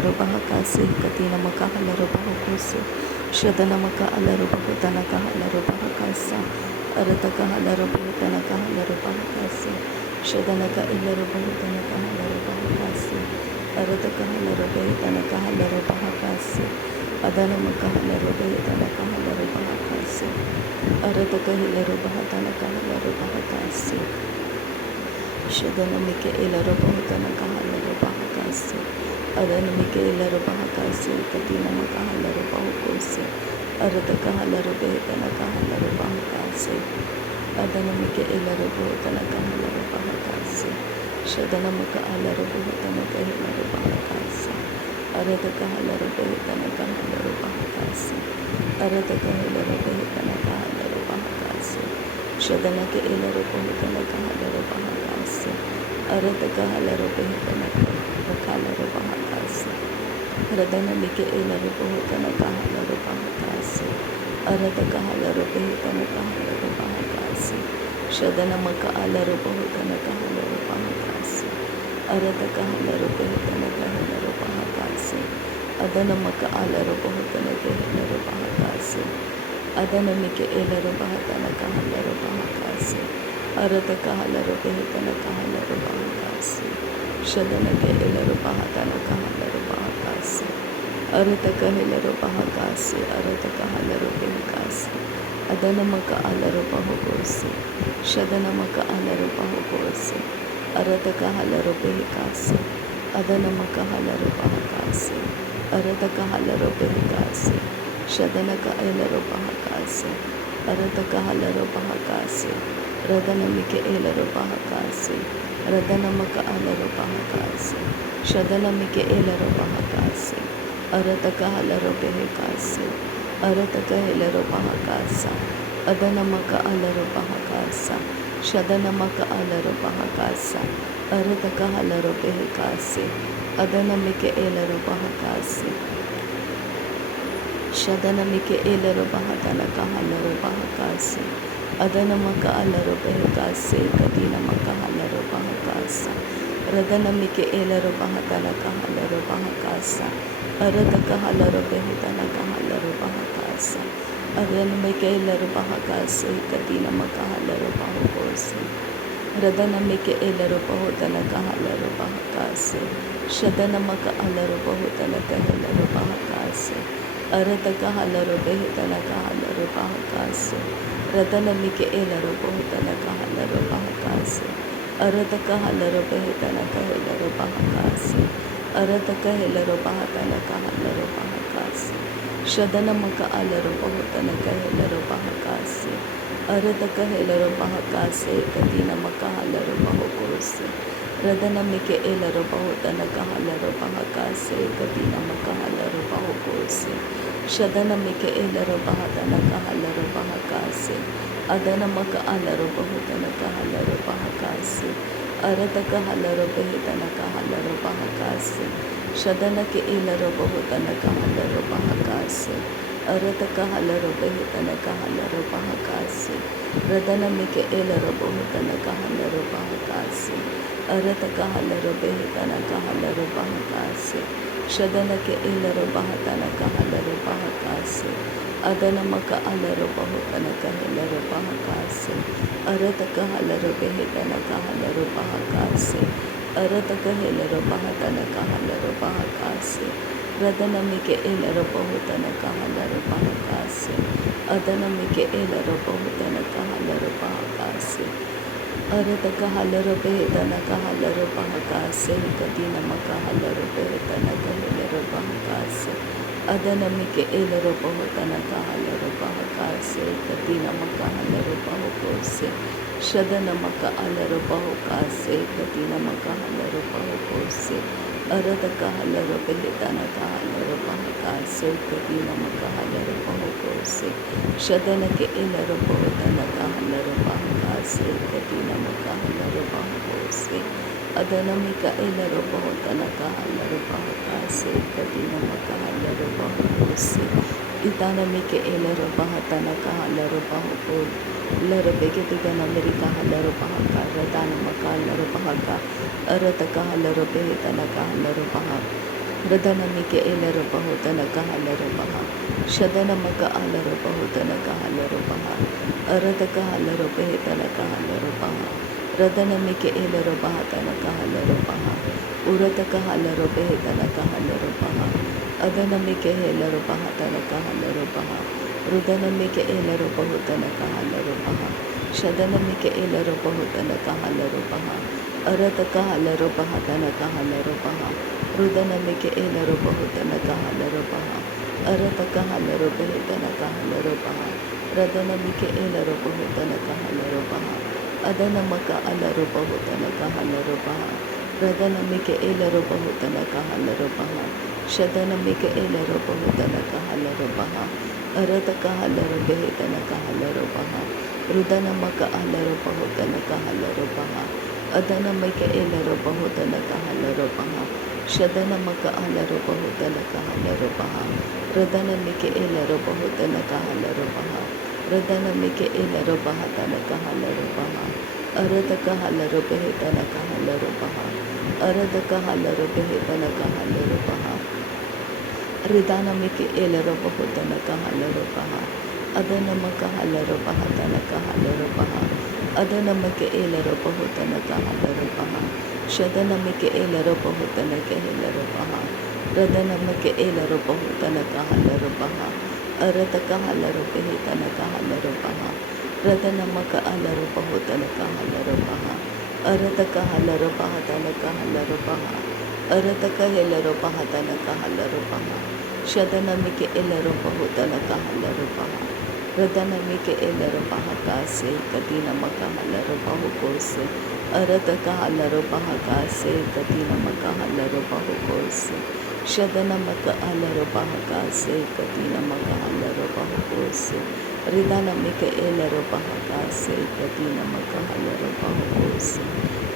halaru bahakasi katina maka halaru bahukusi shadana maka alaru bahutana ka halaru bahakasa arataka halaru bahutana ka halaru bahakasi shadana ka ilaru bahutana ka halaru bahakasi arataka halaru bahutana ka halaru bahakasi adana maka halaru bahutana ka halaru bahakasi arataka hilaru bahutana ka halaru bahakasi shadana mika ilaru bahutana ka halaru bahakasi adana mika ilaru bahakasi katina maka halaru bahukusi arataka halaru bahutana ka halaru bahakasi adana mika ilaru bahutana ka halaru bahakasi shadana maka alaru bahutana ka hilaru bahakasi arataka halaru bahutana ka halaru bahakasi arataka hilaru bahutana ka halaru bahakasi shadana ka ilaru bahutana ka halaru bahakasi arataka halaru bahutana ka halaru bahakasi radana mika ilaru bahutana ka halaru bahakasi arataka halaru bahutana ka halaru bahakasi shadana maka alaru bahutana ka halaru bahakasi arataka halaru bahutana ka halaru bahakasi adana maka alaru bahutana ka halaru bahakasi adana mika ilaru bahutana ka halaru bahakasi arataka halaru bahutana ka halaru bahakasi shadana ka ilaru bahutana ka halaru bahakasi arataka hilaru bahakasi arataka halaru bahakasi adana maka alaru bahukusi shadana maka alaru bahukusi arataka halaru bahakasi adana maka halaru bahakasi arataka halaru bahakasi shadana ka ilaru bahakasi arataka halaru bahakasi radana mika ilaru bahakasi radana maka alaru bahakasi shadana mika ilaru bahakasi arataka halaru bahakasi arataka hilaru bahakasa adana maka alaru bahakasa shadana maka alaru bahakasa arataka halaru bahakasi adana mika ilaru bahakasi shadana mika ilaru bahakana ka halaru bahakasi adana maka alaru bahakasi katina maka halaru bahakasa radana mika ilaru bahakana ka halaru bahakasa arataka halaru bahakana ka halaru bahakasa adana mika ilaru bahakasi katina maka halaru bahukusi radana mika ilaru bahutana ka halaru bahakasi shadana maka alaru bahutana ka halaru bahakasi arataka halaru bahutana ka halaru bahakasi radana mika ilaru bahutana ka halaru bahakasi arataka halaru bahutana ka halaru bahakasi arataka hilaru bahutana ka halaru bahakasi shadana maka alaru bahutana ka hilaru bahakasi arataka hilaru bahakasi katina maka halaru bahukusi radana mika ilaru bahutana ka halaru bahakasi katina maka halaru bahukusi shadana mika ilaru bahutana ka halaru bahakasi adana maka alaru bahutana ka halaru bahakasi arataka halaru bahutana ka halaru bahakasi shadana ka ilaru bahutana ka halaru bahakasi arataka halaru bahutana ka halaru bahakasi radana mika ilaru bahutana ka halaru bahakasi arataka halaru bahutana ka halaru bahakasi shadana ka ilaru bahutana ka halaru bahakasi adana maka alaru bahutana ka halaru bahakasi arataka halaru bahutana ka halaru bahakasi arataka hilaru bahutana ka halaru bahakasi radana mika ilaru bahutana ka halaru bahakasi adana mika ilaru bahutana ka halaru bahakasi arataka halaru bahutana ka halaru bahakasi katina maka halaru bahutana ka halaru bahakasi adana mika ilaru bahutana ka halaru bahakasi katina maka halaru bahukusi shadana maka alaru bahukasi katina maka halaru bahukusi arataka halaru bahutana ka halaru bahakasi katina maka halaru bahukusi shadana ka ilaru bahutana ka halaru bahakasi katina maka halaru bahukusi adana mika ilaru bahutana ka halaru bahakasi katina maka halaru bahukusi itana mika ilaru bahutana ka halaru bahukusi laru begitiga na merika halaru bahaka radana maka halaru bahaka arataka halaru bahutana ka halaru bahaka Radanamike Elarabahotanaka Halarabaha, Shadanamaka Alarabahotanaka Halarabaha, Aradaka Halarabahetanaka Halarabaha, Radanamike Elarabahatanaka Halarabaha, Urataka Halarabahetanaka Halarabaha, Adanamike Elarabahatanaka Halarabaha, Rudanamike Elarabahotanaka Halarabaha, Shadanamike Elarabahotanaka Halarabaha, Arataka Halarabahatanaka Halarabaha, Rudanamike Elarabahotanaka Halarabaha, Arataka Halarabahetanaka Halarabaha, Radanamike Elarabahotanaka Halarabaha, Adanamaka Alarabahotanaka Halarabaha, Radanamike Elarabahotanaka Halarabaha, Shadanamike Elarabahotanaka Halarabaha, Arataka Halarabahetanaka Halarabaha, Rudanamaka Alarabahotanaka Halarabaha, Adanamike Elarabahotanaka Halarabaha, Shadanamaka Alarabahotanaka Halarabaha, Radanamike Elarabahotanaka Halarabaha, Radanamike Elarabahatanaka Halarabaha, Aradaka Halarabahetanaka Halarabaha, Aradaka Halarabahetanaka Halarabaha, Ridanamike Elarabahotanaka Halarabaha, Adanamaka Halarabahatanaka Halarabaha, Adanamike Elarabahotanaka Halarabaha, Shadanamike Elarabahotanaka Halarabaha, Radanamike Elarabahotanaka Halarabaha, Arataka Halarabahetanaka Halarabaha, Radanamaka Alarabahotanaka Halarabaha, Arataka Halarabahatanaka Halarabaha, Arataka Helarabahatanaka Halarabaha, Shadanamike Elarabahotanaka Halarabaha, Radanamike Elarabahakase, Katina Maka Halarabahukose, Arataka Halarabahakase, Katina Maka Halarabahukose, Shadanamaka Alarabahakase, Katina Maka Halarabahukose, Ridanamike Elarabahakase, Katina Maka Halarabahukose,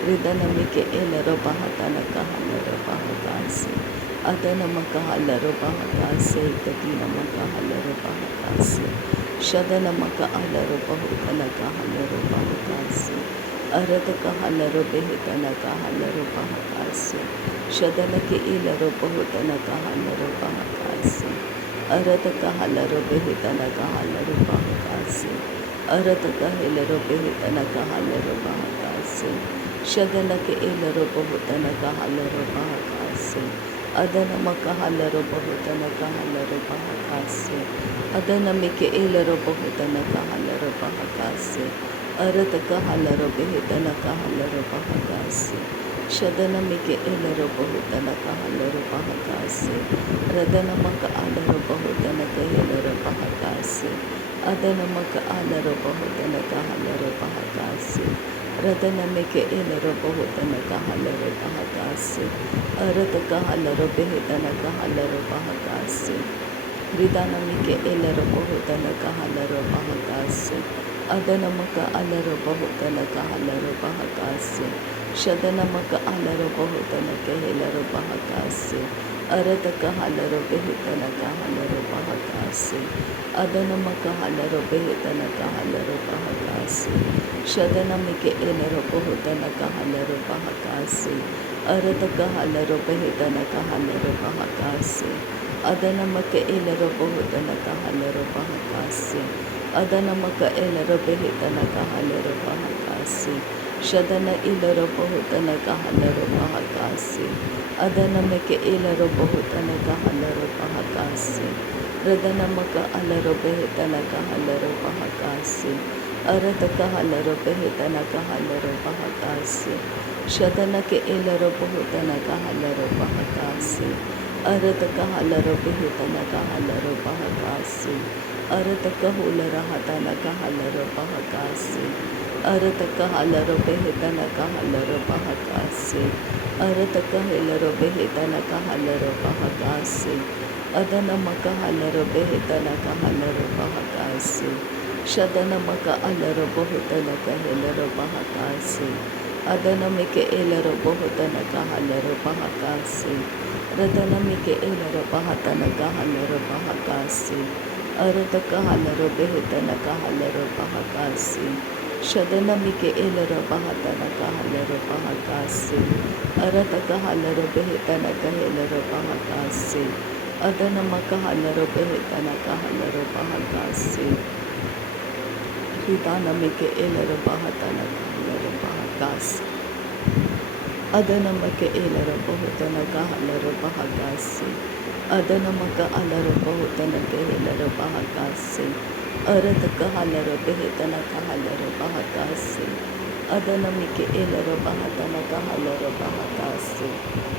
Ridanamike Elarabahatanaka Halarabahakase, Adanamaka Halarabahakase, Katina Maka Halarabahakase, Shadanamaka Alarabahutanaka Halarabahakase, Arataka Halarabahitanaka Halarabahakase, Shadanake Ilarabahutanaka Halarabahakase, Arataka Halarabahitanaka Halarabahakase, Arataka Hilarabahitanaka Halarabahakase, Shadanake Ilarabahutanaka Halarabahakase, Adanamaka Halarabahutanaka Halarabahakase, Adanamike Elarabahutanaka Halarabahakase, Arataka Halarabahitanaka Halarabahakase, Shadanamike Elarabahutanaka Halarabahakase, Radanamaka Alarabahutanaka Halarabahakase, Adanamaka Alarabahutanaka Halarabahakase, Radanamike Elarabahutanaka Halarabahakase, Arataka Halarabahitanaka Halarabahakase, Ridanamike Elarabahutanaka Halarabahakase, Adanamaka Alarabahutanaka Halarabahakase, Shadanamaka Alarabahutanaka Halarabahakase, Arataka Halarabahitanaka Halarabahakase, Adanamaka Halarabahitanaka Halarabahakase, Shadanamike Elarabahutanaka Halarabahakase, Arataka Halarabahitanaka Halarabahakase, Adanamaka Elarabahutanaka Halarabahakase, Adanamaka Elarabahitanaka Halarabahakase, Shadana Ilarabahutanaka Halarabahakase, Adanamaka Elarabahutanaka Halarabahakase, Radanamaka Alarabahitanaka Halarabahakase, Arataka Halarabahitanaka Halarabahakase, Shadanake Elarabahutanaka Halarabahakase, Arataka Halarabahitanaka Halarabahakase, Arataka Hularahatanaka Halarabahakase, Arataka Halarabahitanaka Halarabahakase, Arataka Hilarabahitanaka Halarabahakase, Adanamaka Halarabahitanaka Halarabahakase, Shadanamaka Alarabahutanaka Halarabahakase, Adanamike Elarabahutanaka Halarabahakase, Radanamike Elarabahatanaka Halarabahakase, Arataka Halarabahitanaka Halarabahakase, Shadanamike elero bahatana kahalero bahakase. Arata kahalero behetana kahelero bahakase. Adanamaka halero behetana kahalero bahakase. Hidanamike elero bahatana kahalero bahakase. Adanamaka elero bahutana kahalero bahakase. Adanamaka alero bahutana kahelero bahakase. Arata kahalero behetana kahalero bahakase. Adanamike elero bahatana kahalero bahakase.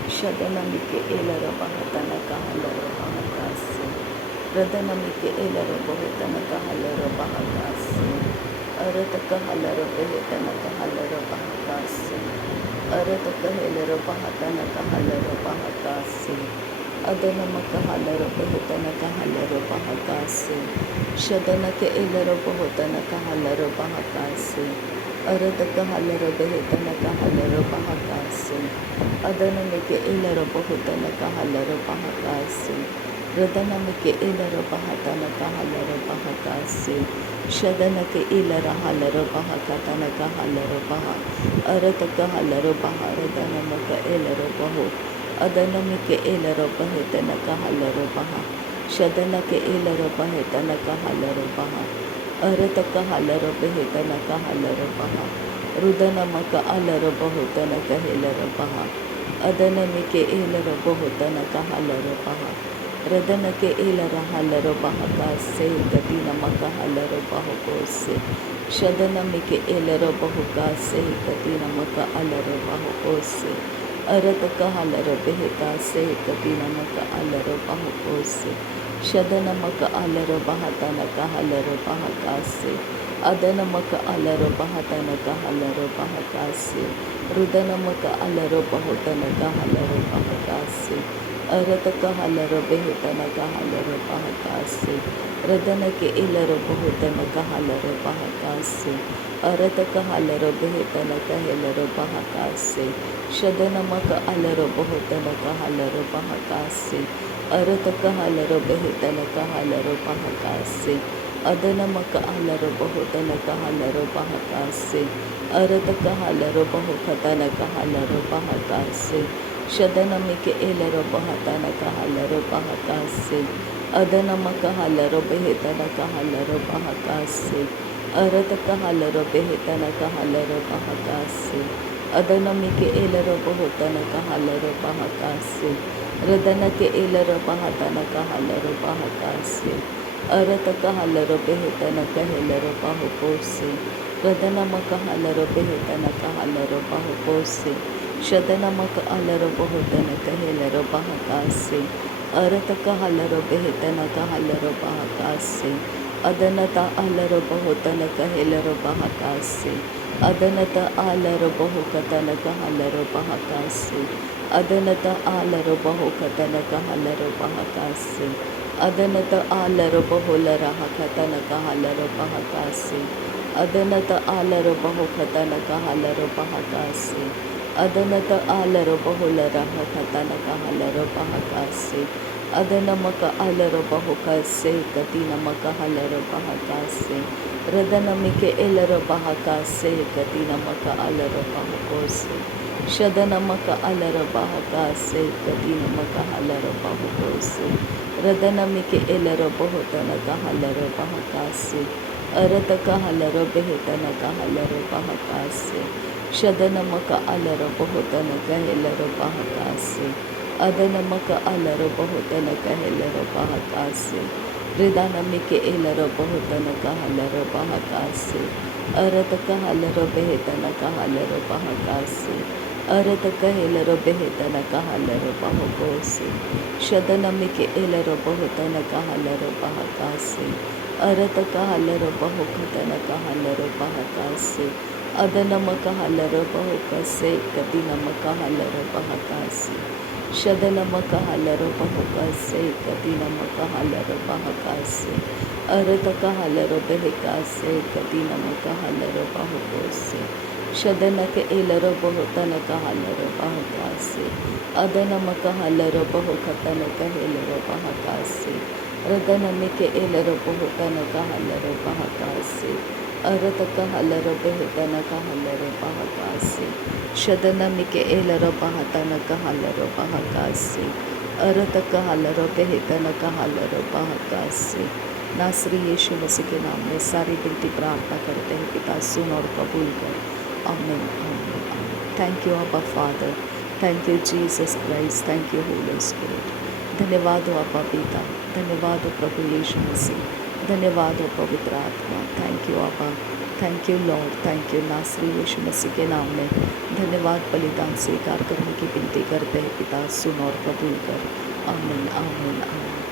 Shadanamike elero bahatana kahalero bahakase. Radanamike elero bahutana kahalero bahakase. Arata kahalero behetana kahalero bahakase. Arata kahalero bahatana kahalero bahakase. Adanamaka halero behetana kahalero bahakase. Shadanake elero bahutana kahalero bahakase. Arata kahalero behetana kahalero bahakase. Adanamike elero bahutana kahalero bahakase. Radanamike elero bahatana kahalero bahakase. Shadanake elero halero bahakatana kahalero baha. Arata kahalero baharadanamaka elero bahu. Adanamike elero bahetana kahalero baha. Shadanake elero bahetana kahalero baha. Arata kahalero behetana kahalero baha. Rudanamaka alero bahutana kahelero baha. Adanamike elero bahutana kahalero baha. Radanake elero halero bahakase gadinamaka halero bahukose. Shadanamike elero bahukase gadinamaka alero bahukose. Arata kahalero behetase gadinamaka alero bahukose. Shadanamaka alero bahatana kahalero bahakase. Adanamaka alero bahatana kahalero bahakase. Rudanamaka alero bahutana kahalero bahakase. Arata kahalero behetana kahalero bahakase. Radanake ilero bahutana kahalero bahakase. Arata kahalero behetana kahelero bahakase. Shadanamaka alero bahutana kahalero bahakase. Arata kahalero behetana kahalero bahakase. Adanamaka alero bahutana kahalero bahakase. Arata kahalero bahukatana kahalero bahakase. Shadanamike elero bahatana kahalero bahakase. Adanamaka halero behetana kahalero bahakase. Arata kahalero behetana kahalero bahakase. Adanamike elero bahutana kahalero bahakase. Radanake elero bahatana kahalero bahakase. Arata kahalero behetana kahelero bahukose. Radanamaka halero behetana kahalero bahukose. Shadanamaka alero bahutana kahelero bahakase. Arata kahalero behetana kahalero bahakase. Adanata alero bahutana kahelero bahakase. Adanata alero bahukatana kahalero bahakase. Adanata alero bahukatana kahalero bahakase. Adanata alero bahulara hakatana kahalero bahakase. Adanata alero bahukatana kahalero bahakase. Adanata alero bahulara hakatana kahalero bahakase. Adanamaka alero bahukase katinamaka halero bahakase. Radanamike elero bahakase katinamaka alero bahukose. Shadanamaka alero bahakase katinamaka halero bahukose. Radanamike elero bahutana kahalero bahakase. Arata kahalero behetana kahalero bahakase. Shadanamaka alero bahutana kahelero bahakase. Adanamaka alero bahutana kahelero bahakase. Ridanamike elero bahutana kahalero bahakase. Arata kahalero behetana kahalero bahakase. Arata kahelero behetana kahalero bahakose. Shadanamike elero bahutana kahalero bahakase. Arata kahalero bahukatana kahalero bahakase. Adanamaka halero bahukase katinamaka halero bahakase. Shadanamaka halero bahukase katinamaka halero bahakase. Arata kahalero behekase katinamaka halero bahukose. Shadanaka elero bahutana kahalero bahakase. Adanamaka halero bahukatana kahelero bahakase. Radanamike elero bahutana kahalero bahakase. अरत कहलर बेहतन कहलर बहकासे शदन मिके एलर बहतन कहलर बहकासे अरत कहलर बेहतन कहलर बहकासे। नासरी यीशु मसीह के नाम में सारी विनती प्रार्थना करते हैं पिता, सुन और कबूल कर। आमीन आमीन आमीन। थैंक यू अब्बा father, thank you Jesus Christ, thank you Holi spirit. धन्यवाद हो अब्बा पिता, धन्यवाद हो प्रभु यीशु मसीह, धन्यवाद हो पवित्र आत्मा। थैंक यू अब्बा, thank you Lord, thank you. नासरी यीशु मसीह के नाम में धन्यवाद बलिदान स्वीकार करने की विनती करते हैं पिता, सुन और कबूल कर। आमीन आमीन आमीन।